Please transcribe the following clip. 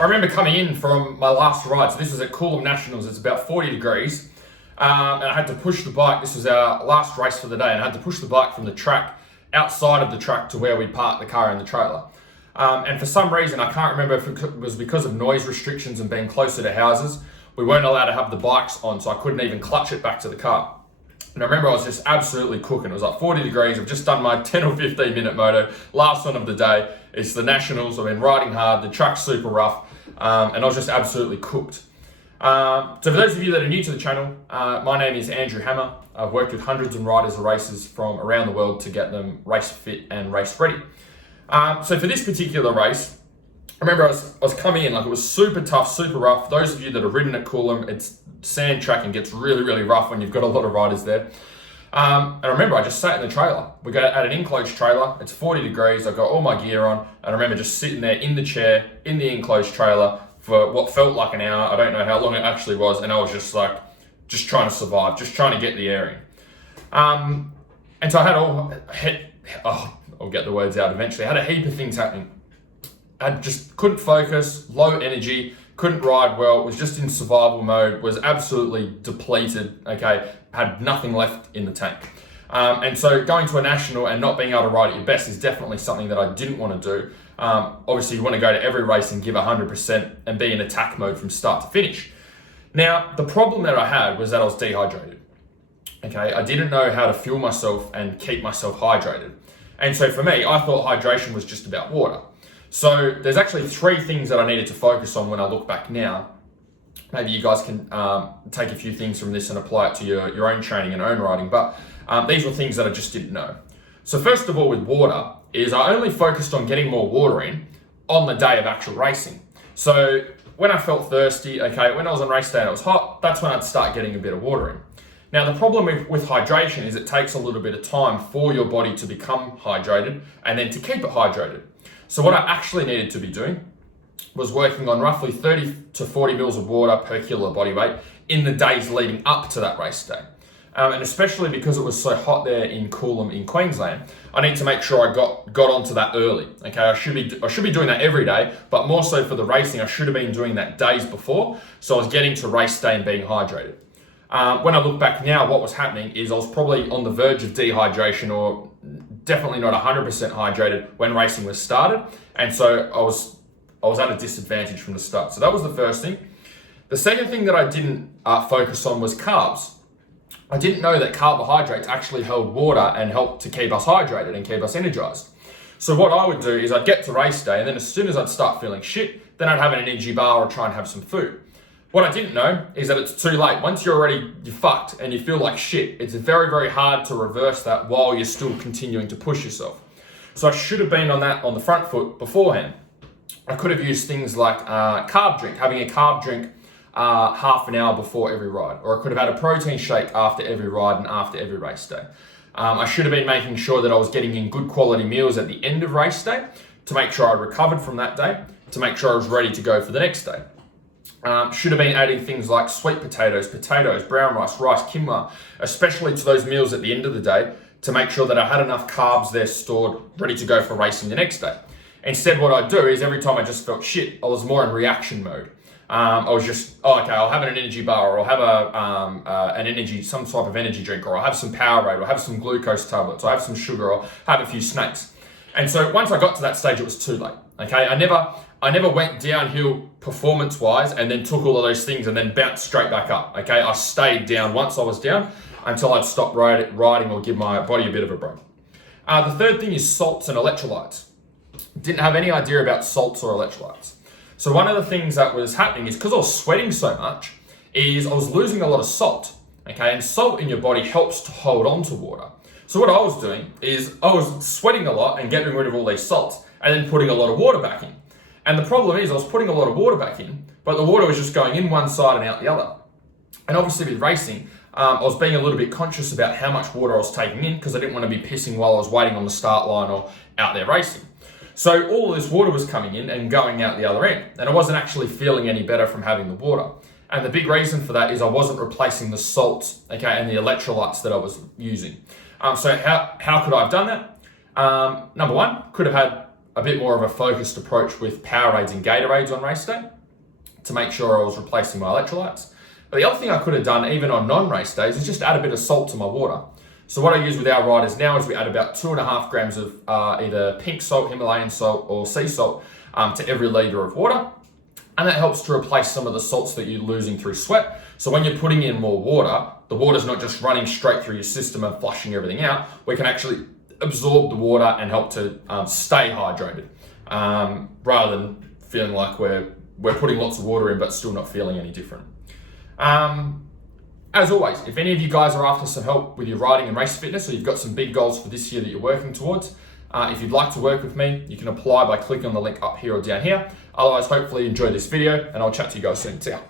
I remember coming in from my last ride, so this was at Coolum Nationals, it's about 40 degrees, and I had to push the bike. This was our last race for the day, and I had to push the bike from the track outside of the track to where we parked the car in the trailer. And for some reason, I can't remember if it was because of noise restrictions and being closer to houses, we weren't allowed to have the bikes on, so I couldn't even clutch it back to the car. And I remember I was just absolutely cooking. It was like 40 degrees. I've just done my 10 or 15 minute moto, last one of the day. It's the Nationals. I've been riding hard. The track's super rough. And I was just absolutely cooked. So for those of you that are new to the channel, my name is Andrew Hammer. I've worked with hundreds of riders of races from around the world to get them race fit and race ready. So for this particular race, I remember I was coming in, like it was super tough, super rough. Those of you that have ridden at Coolum, it's sand track and gets really, really rough when you've got a lot of riders there. And I remember I just sat in the trailer. We got at an enclosed trailer. It's 40 degrees. I've got all my gear on. And I remember just sitting there in the chair, in the enclosed trailer for what felt like an hour. I don't know how long it actually was. And I was just like, just trying to survive, just trying to get the air in. And so I had I'll get the words out eventually. I had a heap of things happening. I just couldn't focus, low energy, couldn't ride well, was just in survival mode, was absolutely depleted, okay, had nothing left in the tank. And so going to a national and not being able to ride at your best is definitely something that I didn't want to do. Obviously you want to go to every race and give 100% and be in attack mode from start to finish. Now, the problem that I had was that I was dehydrated. Okay, I didn't know how to fuel myself and keep myself hydrated. And so for me, I thought hydration was just about water. So there's actually 3 things that I needed to focus on when I look back now. Maybe you guys can take a few things from this and apply it to your own training and own riding, but these were things that I just didn't know. So first of all with water is I only focused on getting more water in on the day of actual racing. So when I felt thirsty, okay, when I was on race day and it was hot, that's when I'd start getting a bit of water in. Now the problem with hydration is it takes a little bit of time for your body to become hydrated and then to keep it hydrated. So what I actually needed to be doing was working on roughly 30 to 40 mils of water per kilo of body weight in the days leading up to that race day. And especially because it was so hot there in Coolum in Queensland, I need to make sure I got onto that early. Okay, I should be doing that every day, but more so for the racing, I should have been doing that days before. So I was getting to race day and being hydrated. When I look back now, what was happening is I was probably on the verge of dehydration or definitely not 100% hydrated when racing was started. And so I was at a disadvantage from the start. So that was the first thing. The second thing that I didn't focus on was carbs. I didn't know that carbohydrates actually held water and helped to keep us hydrated and keep us energized. So what I would do is I'd get to race day and then as soon as I'd start feeling shit, then I'd have an energy bar or try and have some food. What I didn't know is that it's too late. Once you're fucked and you feel like shit, it's very, very hard to reverse that while you're still continuing to push yourself. So I should have been on the front foot beforehand. I could have used things like carb drink, having a carb drink half an hour before every ride. Or I could have had a protein shake after every ride and after every race day. I should have been making sure that I was getting in good quality meals at the end of race day to make sure I recovered from that day, to make sure I was ready to go for the next day. Should have been adding things like sweet potatoes, brown rice, quinoa, especially to those meals at the end of the day to make sure that I had enough carbs there stored, ready to go for racing the next day. Instead, what I'd do is every time I just felt shit, I was more in reaction mode. I was just, okay, I'll have an energy bar or I'll have some type of energy drink, or I'll have some Powerade, or have some glucose tablets, or I'll have some sugar, or have a few snacks. And so once I got to that stage, it was too late, okay? I never went downhill performance-wise and then took all of those things and then bounced straight back up, okay? I stayed down once I was down until I'd stop riding or give my body a bit of a break. The third thing is salts and electrolytes. Didn't have any idea about salts or electrolytes. So one of the things that was happening is because I was sweating so much, is I was losing a lot of salt, okay? And salt in your body helps to hold on to water. So what I was doing is I was sweating a lot and getting rid of all these salts and then putting a lot of water back in. And the problem is I was putting a lot of water back in, but the water was just going in one side and out the other. And obviously with racing, I was being a little bit conscious about how much water I was taking in because I didn't want to be pissing while I was waiting on the start line or out there racing. So all of this water was coming in and going out the other end. And I wasn't actually feeling any better from having the water. And the big reason for that is I wasn't replacing the salts, okay, and the electrolytes that I was using. So how could I have done that? Number one, could have had a bit more of a focused approach with Powerades and Gatorades on race day to make sure I was replacing my electrolytes. But the other thing I could have done even on non-race days is just add a bit of salt to my water. So what I use with our riders now is we add about 2.5 grams of either pink salt, Himalayan salt, or sea salt to every litre of water. And that helps to replace some of the salts that you're losing through sweat. So when you're putting in more water, the water's not just running straight through your system and flushing everything out. We can actually absorb the water and help to stay hydrated, rather than feeling like we're putting lots of water in but still not feeling any different. As always, if any of you guys are after some help with your riding and race fitness, or you've got some big goals for this year that you're working towards, if you'd like to work with me, you can apply by clicking on the link up here or down here. Otherwise, hopefully you enjoy this video, and I'll chat to you guys soon. See ya.